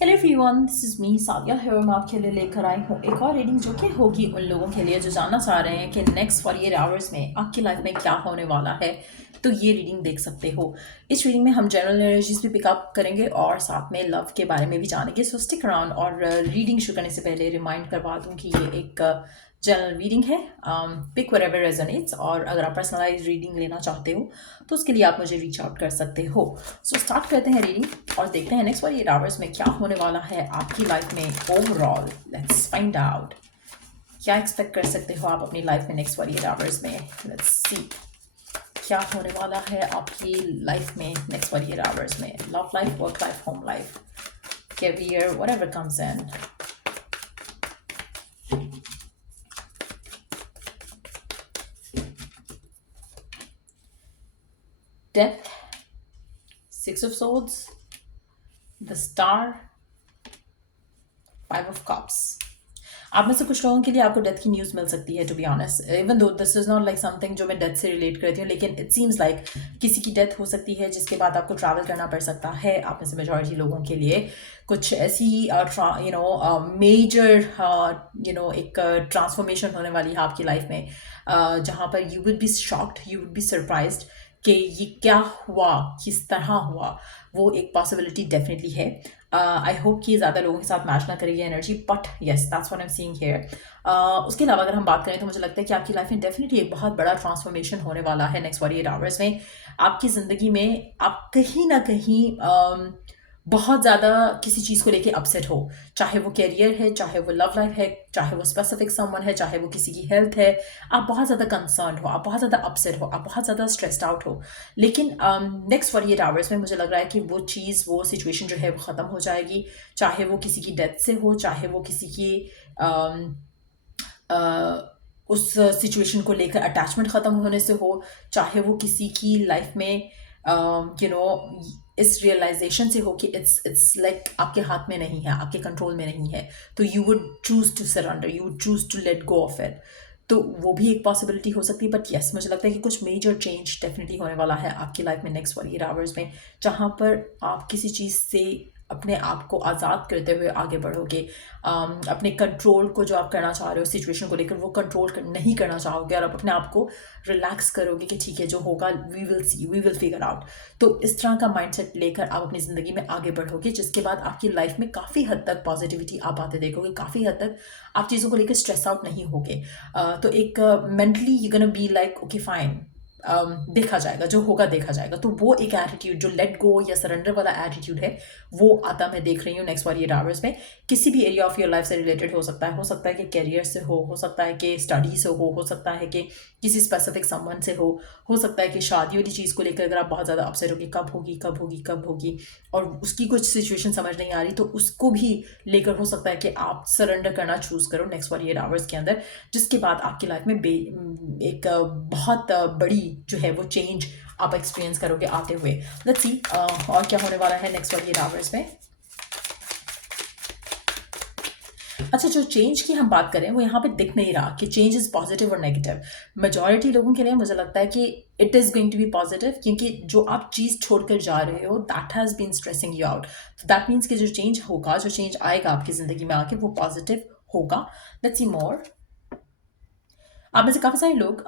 Hello everyone, this is me Sadia है और मैं आपके लिए लेकर आई हूँ एक और रीडिंग जो कि होगी उन लोगों के लिए जो जानना चाह रहे हैं कि नेक्स्ट 48 आवर्स में आपकी लाइफ में क्या होने वाला है। तो ये रीडिंग देख सकते हो। इस रीडिंग में हम जनरल एनर्जीज भी पिकअप करेंगे और साथ में लव के बारे में भी जानेंगे। सो स्टिक अराउंड। और रीडिंग शुरू करने से पहले रिमाइंड करवा दूँ कि ये एक जनरल रीडिंग है। Pick wherever resonates. और अगर आप पर्सनलाइज रीडिंग लेना चाहते हो तो उसके लिए आप मुझे रीच आउट कर सकते हो। सो स्टार्ट करते हैं रीडिंग और देखते हैं नेक्स्ट 48 आवर्स में क्या होने वाला है आपकी लाइफ में ओवरऑल। लेट्स फाइंड आउट क्या एक्सपेक्ट कर सकते हो आप अपनी लाइफ में नेक्स्ट 48 आवर्स में। लेट्स सी क्या होने वाला है आपकी लाइफ में नेक्स्ट 48 आवर्स में। Love life, work life, home life, career, whatever comes in. Death, six of swords, the star, five of cups. आप में से कुछ लोगों के लिए आपको डेथ की न्यूज़ मिल सकती है। To be honest, even though this is not like something जो मैं डेथ से रिलेट करती हूँ, लेकिन इट सीम्स लाइक किसी की डेथ हो सकती है जिसके बाद आपको ट्रैवल करना पड़ सकता है। आप में से मेजॉरिटी लोगों के लिए कुछ ऐसी मेजर एक ट्रांसफॉर्मेशन होने वाली है आपकी लाइफ में, जहाँ पर you would be shocked, you would be surprised कि ये क्या हुआ, किस तरह हुआ। वो एक पॉसिबिलिटी डेफिनेटली है। आई होप कि ज़्यादा लोगों के साथ मैच ना करेगी energy, but yes that's what I am seeing here. उसके अलावा अगर हम बात करें तो मुझे लगता है कि आपकी लाइफ में डेफिनेटली एक बहुत बड़ा ट्रांसफॉर्मेशन होने वाला है नेक्स्ट 48 आवर्स में। आपकी ज़िंदगी में आप कहीं ना कहीं बहुत ज़्यादा किसी चीज़ को लेके अपसेट हो, चाहे वो कैरियर है, चाहे वो लव लाइफ है, चाहे वो स्पेसिफिक समवन है, चाहे वो किसी की हेल्थ है। आप बहुत ज़्यादा कंसर्न हो, आप बहुत ज़्यादा अपसेट हो, आप बहुत ज़्यादा स्ट्रेस्ड आउट हो। लेकिन नेक्स्ट 48 आवर्स में मुझे लग रहा है कि वो चीज़, वो सिचुएशन जो है वो ख़त्म हो जाएगी। चाहे वो किसी की डेथ से हो, चाहे वो किसी की अम, अ, उस सिचुएशन को लेकर अटैचमेंट ख़त्म होने से हो, चाहे वो किसी की लाइफ में यू नो इस रियलाइजेशन से हो कि इट्स लाइक आपके हाथ में नहीं है, आपके कंट्रोल में नहीं है। तो you would choose to surrender, you would choose to let go of it. तो वो भी एक पॉसिबिलिटी हो सकती है। बट यस, मुझे लगता है कि कुछ मेजर चेंज डेफिनेटली होने वाला है आपकी लाइफ में नेक्स्ट 48 आवर्स में, जहाँ पर आप किसी चीज़ से अपने आप को आज़ाद करते हुए आगे बढ़ोगे। अपने कंट्रोल को जो आप करना चाह रहे हो सिचुएशन को लेकर, वो कंट्रोल नहीं करना चाहोगे और आप अपने आप को रिलैक्स करोगे कि ठीक है, जो होगा we will see, we will figure out. तो इस तरह का माइंडसेट लेकर आप अपनी ज़िंदगी में आगे बढ़ोगे, जिसके बाद आपकी लाइफ में काफ़ी हद तक पॉजिटिविटी आप आते देखोगे, काफ़ी हद तक आप चीज़ों को लेकर स्ट्रेस आउट नहीं होगे। तो एक mentally you gonna be like okay fine, देखा जाएगा, जो होगा देखा जाएगा। तो वो एक एटीट्यूड जो लेट गो या सरेंडर वाला एटीट्यूड है, वो आता मैं देख रही हूँ नेक्स्ट 48 आवर्स में। किसी भी एरिया ऑफ योर लाइफ से रिलेटेड हो सकता है कि कैरियर से हो सकता है कि स्टडी से हो सकता है कि किसी स्पेसिफिक समवन से हो सकता है कि शादी वाली चीज़ को लेकर अगर आप बहुत ज़्यादा अपसेट हो कि कब होगी कब होगी कब होगी, और उसकी कुछ सिचुएशन समझ नहीं आ रही, तो उसको भी लेकर हो सकता है कि आप सरेंडर करना चूज़ करो नेक्स्ट 48 आवर्स के अंदर, जिसके बाद आपकी लाइफ में एक बहुत बड़ी जो है वो चेंज आप एक्सपीरियंस करोगे आते हुए। लेट्स सी और क्या होने वाला है नेक्स्ट 48 आवर्स में। अच्छा, जो चेंज की हम बात करें वो यहाँ पे दिख नहीं रहा कि चेंज इज पॉजिटिव और नेगेटिव। मेजॉरिटी लोगों के लिए मुझे लगता है कि it is going to be positive, क्योंकि जो आप चीज़ छोड़कर जा रहे हो that has been stressing you out. तो दैट मीन्स कि जो चेंज होगा, जो चेंज आएगा आपकी ज़िंदगी में आके, वो पॉजिटिव होगा। लेट्स सी मोर। आप में से काफ़ी सारे लोग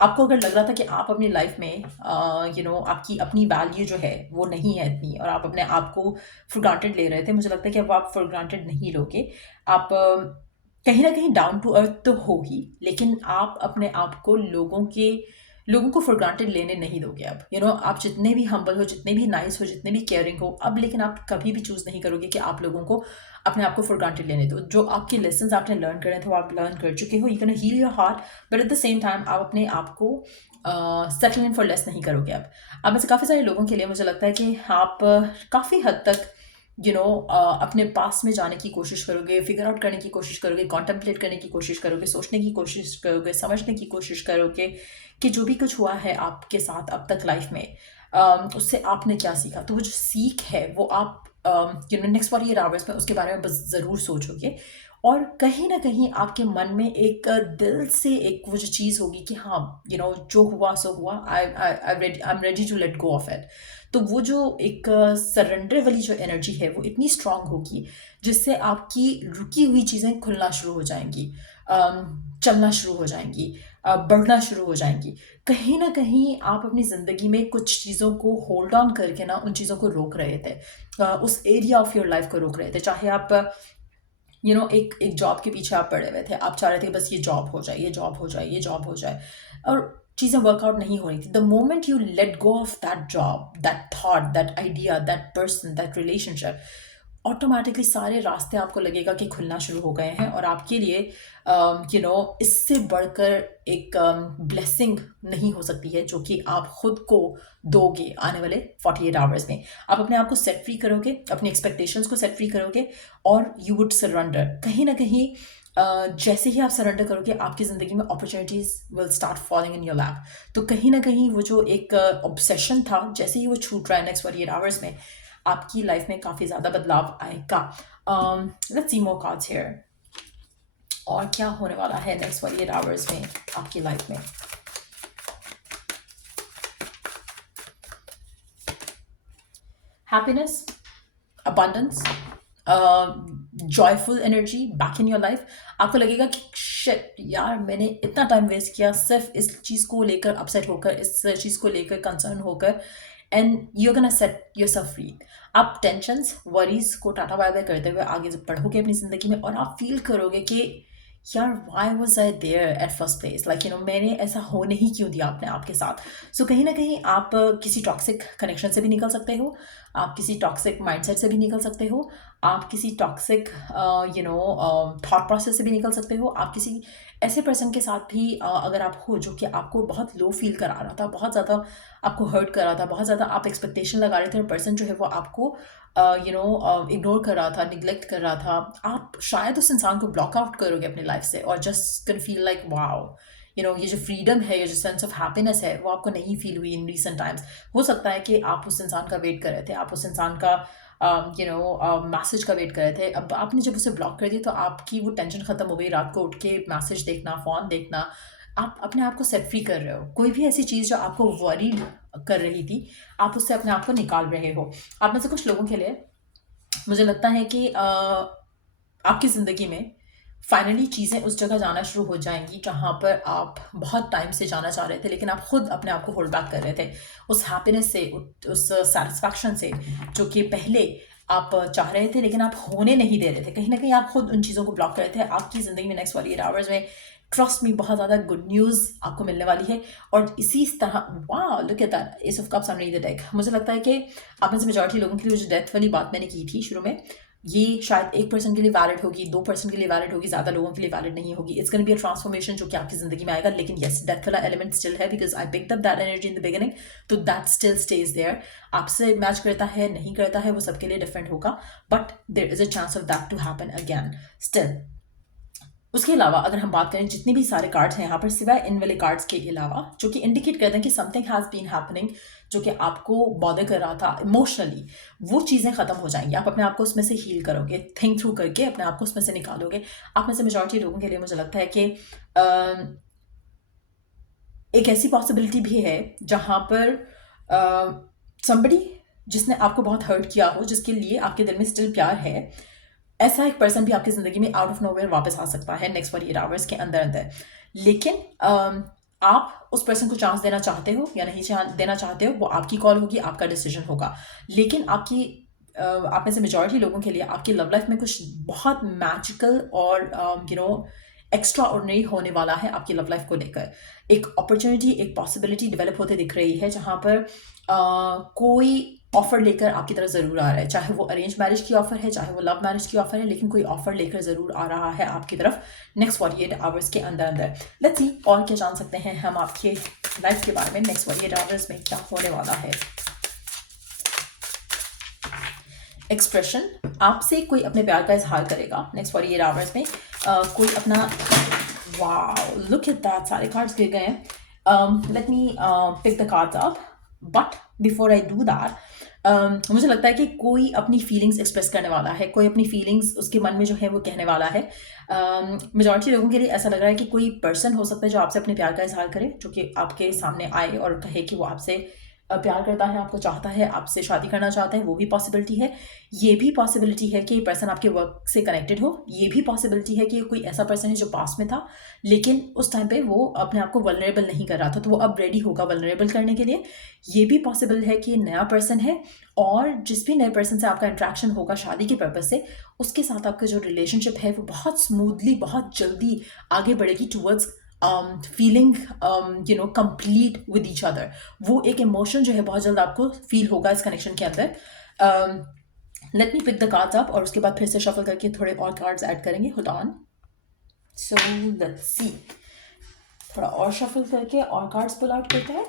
आपको अगर लग रहा था कि आप अपनी लाइफ में आपकी अपनी वैल्यू जो है वो नहीं है इतनी, और आप अपने आप को फॉर ग्रांटेड ले रहे थे, मुझे लगता है कि अब आप फॉर ग्रांटेड नहीं लोगे। आप कहीं ना कहीं डाउन टू अर्थ तो हो ही, लेकिन आप अपने आप को लोगों को फॉर ग्रांटेड लेने नहीं दोगे। अब आप जितने भी हम्बल हो, जितने भी नाइस हो, जितने भी केयरिंग हो अब, लेकिन आप कभी भी चूज़ नहीं करोगे कि आप लोगों को अपने आप को फॉर ग्रांटेड लेने दो। जो आपके लेसन आपने लर्न करने थे वो आप लर्न कर चुके हो। You can heal your heart, but at the same time आप अपने आप को सेटल इन फॉर लेस नहीं करोगे। अब में से काफ़ी सारे लोगों के लिए मुझे लगता है कि आप काफ़ी हद तक अपने पास में जाने की कोशिश करोगे, फिगर आउट करने की कोशिश करोगे, कॉन्टेम्पलेट करने की कोशिश करोगे, सोचने की कोशिश करोगे, समझने की कोशिश करोगे कि जो भी कुछ हुआ है आपके साथ अब तक लाइफ में, उससे आपने क्या सीखा। तो वो जो सीख है वो आप नेक्स्ट 48 आवर्स में उसके बारे में बस ज़रूर सोचोगे। और कहीं ना कहीं आपके मन में एक दिल से एक वो जो चीज़ होगी कि हाँ, जो हुआ सो हुआ, I am ready to let go of it. तो वो जो एक सरेंडर वाली जो एनर्जी है वो इतनी स्ट्रांग होगी जिससे आपकी रुकी हुई चीज़ें खुलना शुरू हो जाएंगी, चलना शुरू हो जाएंगी, बढ़ना शुरू हो जाएंगी। कहीं ना कहीं आप अपनी ज़िंदगी में कुछ चीज़ों को होल्ड ऑन करके ना उन चीज़ों को रोक रहे थे, उस एरिया ऑफ योर लाइफ को रोक रहे थे। चाहे आप एक एक जॉब के पीछे आप पड़े हुए थे, आप चाह रहे थे कि बस ये जॉब हो जाए, ये जॉब हो जाए, ये जॉब हो जाए, और चीज़ें वर्कआउट नहीं हो रही थी। The moment you let go of that job, that thought, that idea, that person, that relationship, automatically सारे रास्ते आपको लगेगा कि खुलना शुरू हो गए हैं, और आपके लिए इससे बढ़कर एक ब्लेसिंग नहीं हो सकती है जो कि आप खुद को दोगे आने वाले 48 आवर्स में। आप अपने आप को सेट फ्री करोगे, अपनी एक्सपेक्टेशंस को सेट फ्री करोगे, और यू वुड सरेंडर। कहीं ना कहीं जैसे ही आप सरेंडर करोगे आपकी ज़िंदगी में opportunities will start falling in your lap. तो कहीं ना कहीं वो जो एक ऑब्सेशन था, जैसे ही वो छूट रहा है नेक्स्ट 48 आवर्स में, आपकी लाइफ में काफ़ी ज़्यादा बदलाव आएगा। Let's see more cards here. और क्या होने वाला है नेक्स्ट 48 आवर्स में आपकी लाइफ में? Happiness, abundance, joyful energy back in your life. आपको लगेगा कि शिट यार, मैंने इतना टाइम वेस्ट किया सिर्फ इस चीज़ को लेकर अपसेट होकर, इस चीज़ को लेकर कंसर्न होकर, and you gonna set yourself free. आप टेंशन्स, वरीज को टाटा बाय बाय करते हुए आगे जब बढ़ोगे अपनी ज़िंदगी में, और आप फील करोगे कि यार why was I there at first place, मैंने ऐसा होने ही क्यों दिया अपने आप के साथ। सो कहीं ना कहीं आप किसी टॉक्सिक कनेक्शन से भी निकल सकते हो, आप किसी टॉक्सिक माइंडसेट से भी निकल सकते हो, आप किसी टॉक्सिक थॉट प्रोसेस से भी निकल सकते हो, आप किसी ऐसे पर्सन के साथ भी अगर आप हो जो कि आपको बहुत लो फील करा रहा था, बहुत ज़्यादा आपको हर्ट कर रहा था, बहुत ज़्यादा आप एक्सपेक्टेशन लगा रहे थे, और पर्सन जो है वो आपको इग्नोर कर रहा था, निगलेक्ट कर रहा था, आप शायद उस इंसान को ब्लॉक आउट करोगे अपनी लाइफ से, और just can feel like wow, ये जो फ्रीडम है, ये जो सेंस ऑफ हैप्पीनेस है, वो आपको नहीं फील हुई इन रीसेंट टाइम्स। हो सकता है कि आप उस इंसान का वेट कर रहे थे, आप उस इंसान का मैसेज का वेट कर रहे थे। अब आपने जब उसे ब्लॉक कर दिया तो आपकी वो टेंशन खत्म हो गई, रात को उठ के मैसेज देखना, फ़ोन देखना, आप अपने आप को सेट फ्री कर रहे हो। कोई भी ऐसी चीज़ जो आपको वरी कर रही थी, आप उससे अपने आप को निकाल रहे हो। आप में से कुछ लोगों के लिए मुझे लगता है कि आपकी ज़िंदगी में फाइनली चीज़ें उस जगह जाना शुरू हो जाएंगी जहाँ पर आप बहुत टाइम से जाना चाह रहे थे, लेकिन आप खुद अपने आप को होल्ड बैक कर रहे थे उस हैप्पीनेस से, उस सेटिस्फैक्शन से जो कि पहले आप चाह रहे थे लेकिन आप होने नहीं दे रहे थे। कहीं ना कहीं आप खुद उन चीज़ों को ब्लॉक कर रहे थे। आपकी ज़िंदगी में नेक्स्ट 48 आवर्स में, ट्रस्ट मी, बहुत ज़्यादा गुड न्यूज़ आपको मिलने वाली है। और इसी तरह, वाह look at that, S of cups and the deck. मुझे लगता है कि आप में से मेजॉरिटी लोगों के लिए जो डेथ वाली बात मैंने की थी शुरू में, ये शायद 1% के लिए वैलिड होगी, 2% के लिए वैलिड होगी, ज़्यादा लोगों के लिए वैलिड नहीं होगी। It's gonna be a transformation जो कि आपकी ज़िंदगी में आएगा, लेकिन येस, डेथ वाला एलिमेंट स्टिल है, because I picked up that energy in the beginning, तो दैट स्टिल स्टेज देयर। आपसे मैच करता है नहीं करता है वो सबके लिए डिफरेंट होगा, but there is a chance of that to happen again still. उसके अलावा अगर हम बात करें, जितने भी सारे कार्ड्स हैं यहाँ पर, सिवाय इन वाले कार्ड्स के अलावा जो कि इंडिकेट करते हैं कि समथिंग हैज़ बीन हैपनिंग, जो कि आपको बॉदर कर रहा था इमोशनली, वो चीज़ें ख़त्म हो जाएंगी। आप अपने आप को उसमें से हील करोगे, थिंक थ्रू करके अपने आप को उसमें से निकालोगे। आप में से मेजॉरिटी लोगों के लिए मुझे लगता है कि एक ऐसी पॉसिबिलिटी भी है जहाँ पर समबडी जिसने आपको बहुत हर्ट किया हो, जिसके लिए आपके दिल में स्टिल प्यार है, ऐसा एक पर्सन भी आपकी ज़िंदगी में आउट ऑफ नोवेयर वापस आ सकता है नेक्स्ट 48 आवर्स के अंदर अंदर। लेकिन आप उस पर्सन को चांस देना चाहते हो या नहीं देना चाहते हो, वो आपकी कॉल होगी, आपका डिसीजन होगा। लेकिन आप में से मेजॉरिटी लोगों के लिए आपकी लव लाइफ में कुछ बहुत मैजिकल और एक्स्ट्रा ऑर्डिनरी होने वाला है आपकी लव लाइफ को लेकर। एक अपॉर्चुनिटी, एक पॉसिबिलिटी डेवलप होते दिख रही है जहाँ पर कोई ऑफर लेकर आपकी तरफ ज़रूर आ रहा है, चाहे वो अरेंज मैरिज की ऑफर है, चाहे वो लव मैरिज की ऑफर है, लेकिन कोई ऑफर लेकर ज़रूर आ रहा है आपकी तरफ नेक्स्ट 48 आवर्स के अंदर अंदर। लेट्स सी और क्या जान सकते हैं हम आपके लाइफ के बारे में, नेक्स्ट 48 आवर्स में क्या होने वाला है। एक्सप्रेशन, आपसे कोई अपने प्यार का इजहार करेगा नेक्स्ट 48 आवर्स में। कोई अपना, वाओ लुक एट दैट, सारे कार्ड्स गिर गए हैं। Let me pick the cards up, but before I do that, मुझे लगता है कि कोई अपनी फीलिंग्स एक्सप्रेस करने वाला है, कोई अपनी फीलिंग्स उसके मन में जो है वो कहने वाला है। मेजॉरिटी लोगों के लिए ऐसा लग रहा है कि कोई पर्सन हो सकता है जो आपसे अपने प्यार का इजहार करे, जो कि आपके सामने आए और कहे कि वो आपसे प्यार करता है, आपको चाहता है, आपसे शादी करना चाहता है, वो भी पॉसिबिलिटी है। ये भी पॉसिबिलिटी है कि ये पर्सन आपके वर्क से कनेक्टेड हो। ये भी पॉसिबिलिटी है कि कोई ऐसा पर्सन है जो पास्ट में था, लेकिन उस टाइम पे वो अपने आप को वल्नरेबल नहीं कर रहा था, तो वो अब रेडी होगा वल्नरेबल करने के लिए। ये भी पॉसिबल है कि नया पर्सन है, और जिस भी नए पर्सन से आपका इंट्रैक्शन होगा शादी के पर्पज से, उसके साथ आपका जो रिलेशनशिप है वो बहुत स्मूथली, बहुत जल्दी आगे बढ़ेगी towards feeling complete with each other. वो एक इमोशन जो है बहुत जल्द आपको फील होगा इस कनेक्शन के अंदर। Let me pick the cards up, और उसके बाद फिर से शफल करके थोड़े और कार्ड्स ऐड करेंगे। Hold on. So let's see, थोड़ा और शफल करके और कार्ड्स पुल आउट करते हैं,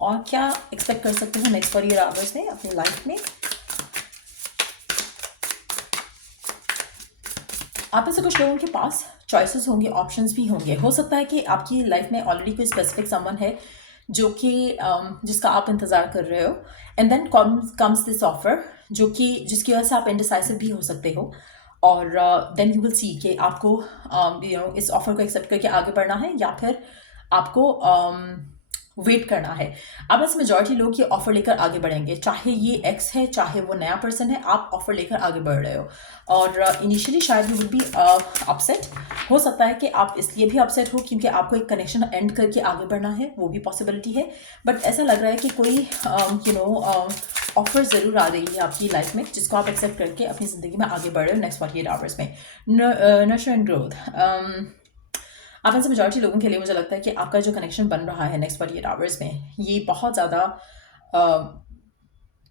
और क्या एक्सपेक्ट कर सकते हैं नेक्स्ट 48 आवर्स में अपनी लाइफ में। आप में से कुछ लोगों के पास चॉइसेस होंगे, ऑप्शंस भी होंगे। हो सकता है कि आपकी लाइफ में ऑलरेडी कोई स्पेसिफिक समवन है जो कि जिसका आप इंतज़ार कर रहे हो, and then comes this offer जो कि जिसकी वजह से आप इंडिसाइसिव भी हो सकते हो, और देन यू विल सी कि आपको इस ऑफर को एक्सेप्ट करके आगे बढ़ना है, या फिर आपको वेट करना है। अब इस मेजॉरिटी लोग ये ऑफर लेकर आगे बढ़ेंगे, चाहे ये एक्स है, चाहे वो नया पर्सन है, आप ऑफर लेकर आगे बढ़ रहे हो। और इनिशियली शायद यू विल बी अपसेट। हो सकता है कि आप इसलिए भी अपसेट हो क्योंकि आपको एक कनेक्शन एंड करके आगे बढ़ना है, वो भी पॉसिबिलिटी है। बट ऐसा लग रहा है कि कोई ऑफर ज़रूर आ रही है आपकी लाइफ में, जिसको आप एक्सेप्ट करके अपनी ज़िंदगी में आगे बढ़ रहे हो नेक्स्ट 48 आवर्स में। नर्चर एंड ग्रोथ, आप में से मेजॉरिटी लोगों के लिए मुझे लगता है कि आपका जो कनेक्शन बन रहा है नेक्स्ट 48 आवर्स में, ये बहुत ज़्यादा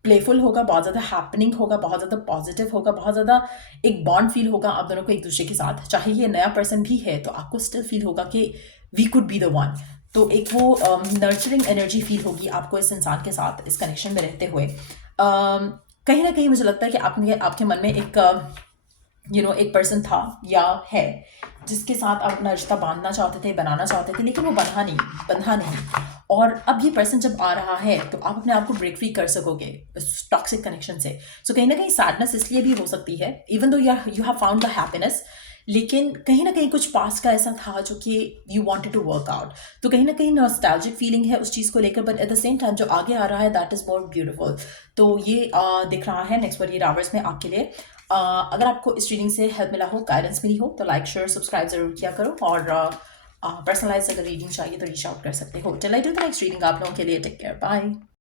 प्लेफुल होगा, बहुत ज़्यादा हैपनिंग होगा, बहुत ज़्यादा पॉजिटिव होगा, बहुत ज़्यादा एक बॉन्ड फील होगा आप दोनों को एक दूसरे के साथ। चाहे ये नया पर्सन भी है तो आपको स्टिल फील होगा कि we could be the one. तो एक वो नर्चरिंग एनर्जी फील होगी आपको इस इंसान के साथ इस कनेक्शन में रहते हुए। कहीं ना कहीं मुझे लगता है कि आपके मन में एक एक पर्सन था या है जिसके साथ आप अपना रिश्ता बांधना चाहते थे, बनाना चाहते थे, लेकिन वो बंधा नहीं। और अब ये पर्सन जब आ रहा है तो आप अपने आप को ब्रेक फ्री कर सकोगे इस टॉक्सिक कनेक्शन से। सो कहीं ना कहीं सैडनेस इसलिए भी हो सकती है, even though you have found the happiness, लेकिन कहीं ना कहीं कुछ पास्ट का ऐसा था जो कि you wanted to work out. तो कहीं ना कहीं नॉस्टैल्जिक फीलिंग है उस चीज़ को लेकर, but at the same time जो आगे आ रहा है दैट इज़ मोर ब्यूटीफुल। तो ये दिख रहा है नेक्स्ट 48 आवर्स में आपके लिए। अगर आपको इस रीडिंग से हेल्प मिला हो, गाइडेंस मिली हो, तो लाइक शेयर सब्सक्राइब जरूर किया करो, और पर्सनलाइज अगर रीडिंग चाहिए तो रीच आउट कर सकते हो। Till I do the next reading, आप लोगों के लिए टेक केयर, बाय।